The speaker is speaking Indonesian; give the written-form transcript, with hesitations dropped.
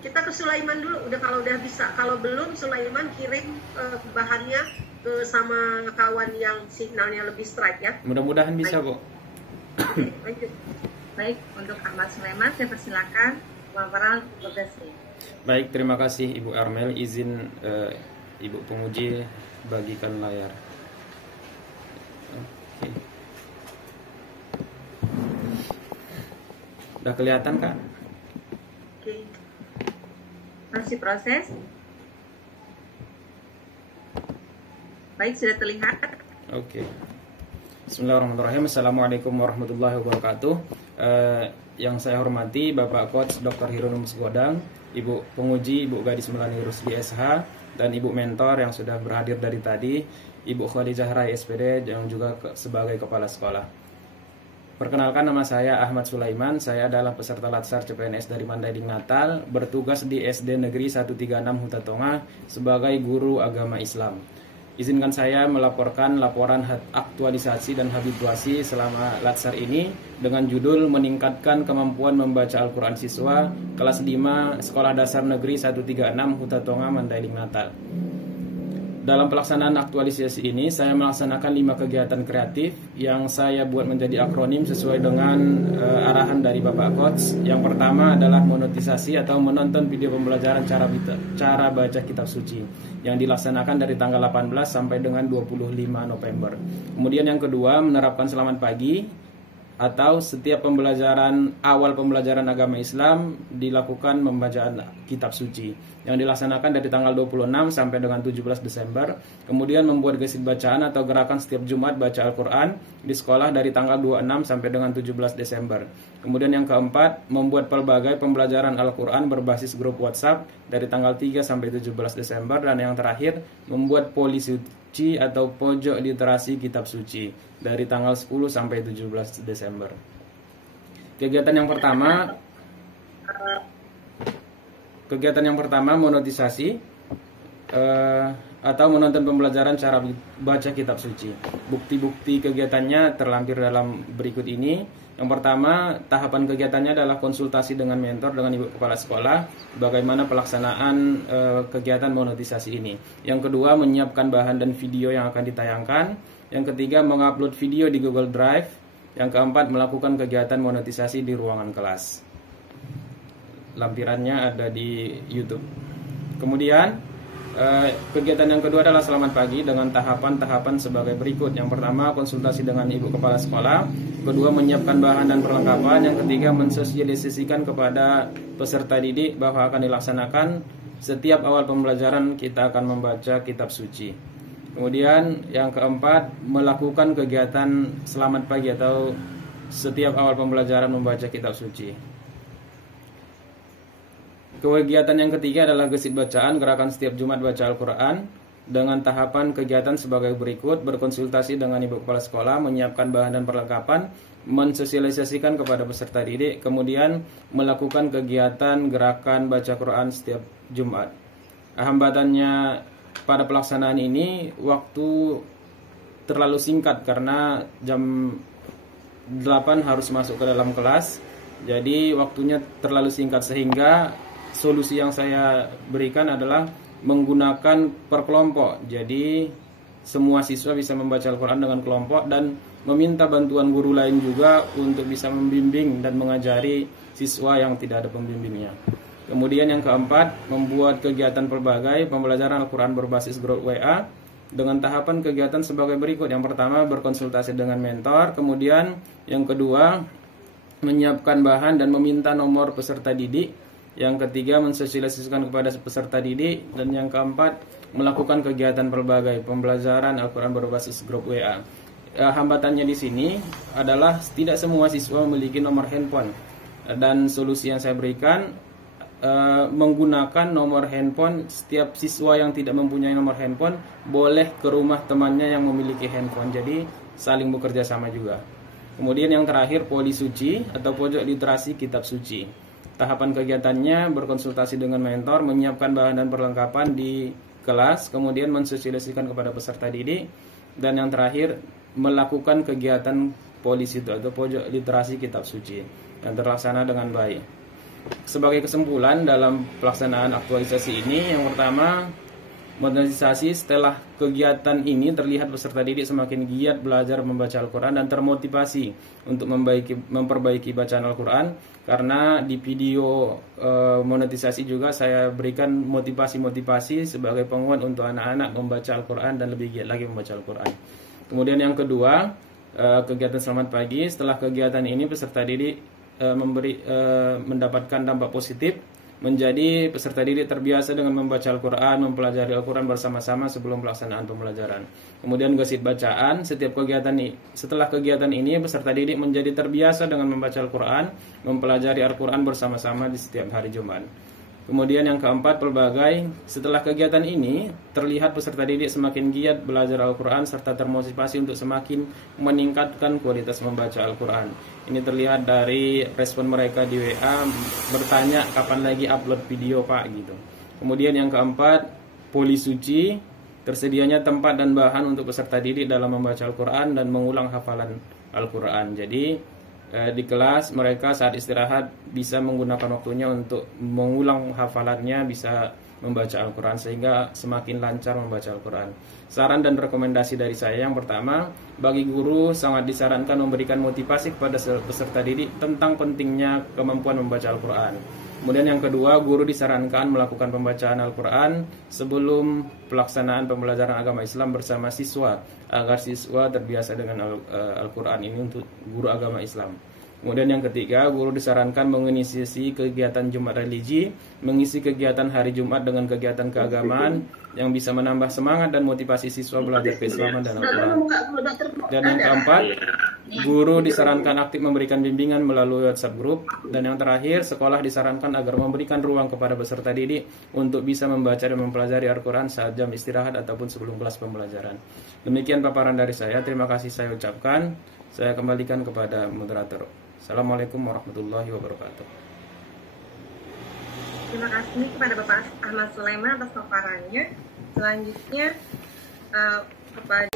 Kita ke Sulaiman dulu, kalau udah bisa. Kalau belum, Sulaiman kirim bahannya ke sama kawan yang signalnya lebih strike ya. Mudah-mudahan bisa, Bu. Oke, lanjut. Baik, untuk Ahmad Sulaiman saya persilakan pemaparan tugasnya. Baik, terima kasih Ibu Armel. Izin Ibu penguji bagikan layar. Oke. Udah kelihatan, Kak? Oke. Masih proses? Baik, sudah terlihat. Oke. Bismillahirrahmanirrahim. Assalamualaikum warahmatullahi wabarakatuh. Yang saya hormati Bapak Coach Dr. Hieronymous Godang, Ibu penguji Ibu Gadis Melani Rusdi SH, dan Ibu mentor yang sudah berhadir dari tadi, Ibu Khadijah Rai SPD yang juga sebagai kepala sekolah. Perkenalkan, nama saya Ahmad Sulaiman. Saya adalah peserta Latsar CPNS dari Mandailing Natal, bertugas di SD Negeri 136 Hutatonga sebagai guru agama Islam. Izinkan saya melaporkan laporan aktualisasi dan habituasi selama Latsar ini dengan judul meningkatkan kemampuan membaca Al-Quran siswa kelas 5 Sekolah Dasar Negeri 136 Hutatonga Mandailing Natal. Dalam pelaksanaan aktualisasi ini, saya melaksanakan 5 kegiatan kreatif yang saya buat menjadi akronim sesuai dengan arahan dari Bapak Coach. Yang pertama adalah monetisasi atau menonton video pembelajaran cara baca kitab suci yang dilaksanakan dari tanggal 18 sampai dengan 25 November. Kemudian yang kedua, menerapkan selamat pagi atau setiap awal pembelajaran agama Islam dilakukan pembacaan kitab suci yang dilaksanakan dari tanggal 26 sampai dengan 17 Desember. Kemudian membuat gesit bacaan atau gerakan setiap Jumat baca Al-Quran di sekolah dari tanggal 26 sampai dengan 17 Desember. Kemudian yang keempat, membuat pelbagai pembelajaran Al-Quran berbasis grup WhatsApp dari tanggal 3 sampai 17 Desember. Dan yang terakhir, membuat poli suci atau pojok literasi kitab suci dari tanggal 10 sampai 17 Desember. Kegiatan yang pertama monetisasi atau menonton pembelajaran cara baca kitab suci. Bukti-bukti kegiatannya terlampir dalam berikut ini. Yang pertama, tahapan kegiatannya adalah konsultasi dengan mentor dengan Ibu Kepala Sekolah bagaimana pelaksanaan kegiatan monetisasi ini. Yang kedua, menyiapkan bahan dan video yang akan ditayangkan. Yang ketiga, mengupload video di Google Drive. Yang keempat, melakukan kegiatan monetisasi di ruangan kelas. Lampirannya ada di YouTube. Kemudian, kegiatan yang kedua adalah selamat pagi dengan tahapan-tahapan sebagai berikut. Yang pertama, konsultasi dengan Ibu Kepala Sekolah. Kedua, menyiapkan bahan dan perlengkapan. Yang ketiga, mensosialisasikan kepada peserta didik bahwa akan dilaksanakan setiap awal pembelajaran kita akan membaca kitab suci. Kemudian yang keempat, melakukan kegiatan selamat pagi atau setiap awal pembelajaran membaca kitab suci. Kegiatan yang ketiga adalah gesit bacaan, gerakan setiap Jumat baca Al-Quran dengan tahapan kegiatan sebagai berikut: berkonsultasi dengan Ibu Kepala Sekolah, menyiapkan bahan dan perlengkapan, mensosialisasikan kepada peserta didik, kemudian melakukan kegiatan gerakan baca Quran setiap Jumat. Hambatannya pada pelaksanaan ini, waktu terlalu singkat karena jam 8 harus masuk ke dalam kelas. Jadi waktunya terlalu singkat sehingga solusi yang saya berikan adalah menggunakan per kelompok. Jadi semua siswa bisa membaca Al-Quran dengan kelompok dan meminta bantuan guru lain juga untuk bisa membimbing dan mengajari siswa yang tidak ada pembimbingnya. Kemudian yang keempat, membuat kegiatan pelbagai pembelajaran Al-Quran berbasis grup WA dengan tahapan kegiatan sebagai berikut. Yang pertama, berkonsultasi dengan mentor. Kemudian yang kedua, menyiapkan bahan dan meminta nomor peserta didik. Yang ketiga, mensosialisasikan kepada peserta didik. Dan yang keempat, melakukan kegiatan pelbagai pembelajaran Al-Quran berbasis grup WA. Hambatannya di sini adalah tidak semua siswa memiliki nomor handphone. Dan solusi yang saya berikan, menggunakan nomor handphone. Setiap siswa yang tidak mempunyai nomor handphone boleh ke rumah temannya yang memiliki handphone. Jadi saling bekerja sama juga. Kemudian yang terakhir, poli suci atau pojok literasi kitab suci. Tahapan kegiatannya berkonsultasi dengan mentor, menyiapkan bahan dan perlengkapan di kelas, kemudian mensosialisasikan kepada peserta didik, dan yang terakhir melakukan kegiatan poli situ atau pojok literasi kitab suci yang terlaksana dengan baik. sebagai kesimpulan dalam pelaksanaan aktualisasi ini, yang pertama, modernisasi setelah kegiatan ini terlihat peserta didik semakin giat belajar membaca Al-Quran dan termotivasi untuk memperbaiki bacaan Al-Quran, karena di video monetisasi juga saya berikan motivasi-motivasi sebagai penguat untuk anak-anak membaca Al-Quran dan lebih giat lagi membaca Al-Quran. Kemudian yang kedua, kegiatan selamat pagi. Setelah kegiatan ini peserta didik mendapatkan dampak positif, menjadi peserta didik terbiasa dengan membaca Al-Quran, mempelajari Al-Quran bersama-sama sebelum pelaksanaan pembelajaran. Kemudian gosip bacaan, setelah kegiatan ini peserta didik menjadi terbiasa dengan membaca Al-Quran, mempelajari Al-Quran bersama-sama di setiap hari Jumat. Kemudian yang keempat, pelbagai. Setelah kegiatan ini, terlihat peserta didik semakin giat belajar Al-Quran serta termotivasi untuk semakin meningkatkan kualitas membaca Al-Quran. Ini terlihat dari respon mereka di WA, bertanya kapan lagi upload video Pak gitu. Kemudian yang keempat, poli suci, tersedianya tempat dan bahan untuk peserta didik dalam membaca Al-Quran dan mengulang hafalan Al-Quran. Jadi di kelas mereka saat istirahat bisa menggunakan waktunya untuk mengulang hafalannya, bisa membaca Al-Quran sehingga semakin lancar membaca Al-Quran. Saran dan rekomendasi dari saya, yang pertama, bagi guru sangat disarankan memberikan motivasi kepada peserta didik tentang pentingnya kemampuan membaca Al-Quran. Kemudian yang kedua, guru disarankan melakukan pembacaan Al-Quran sebelum pelaksanaan pembelajaran agama Islam bersama siswa, agar siswa terbiasa dengan Al-Quran ini untuk guru agama Islam. Kemudian yang ketiga, guru disarankan menginisiasi kegiatan Jumat religi, mengisi kegiatan hari Jumat dengan kegiatan keagamaan yang bisa menambah semangat dan motivasi siswa belajar keislaman dan Al-Quran. Dan yang keempat, guru disarankan aktif memberikan bimbingan melalui WhatsApp group. Dan yang terakhir, sekolah disarankan agar memberikan ruang kepada peserta didik untuk bisa membaca dan mempelajari Al-Quran saat jam istirahat ataupun sebelum kelas pembelajaran. Demikian paparan dari saya. Terima kasih saya ucapkan. Saya kembalikan kepada moderator. Assalamualaikum warahmatullahi wabarakatuh. Terima kasih kepada Bapak Ahmad Sulaiman atas paparannya. Selanjutnya kepada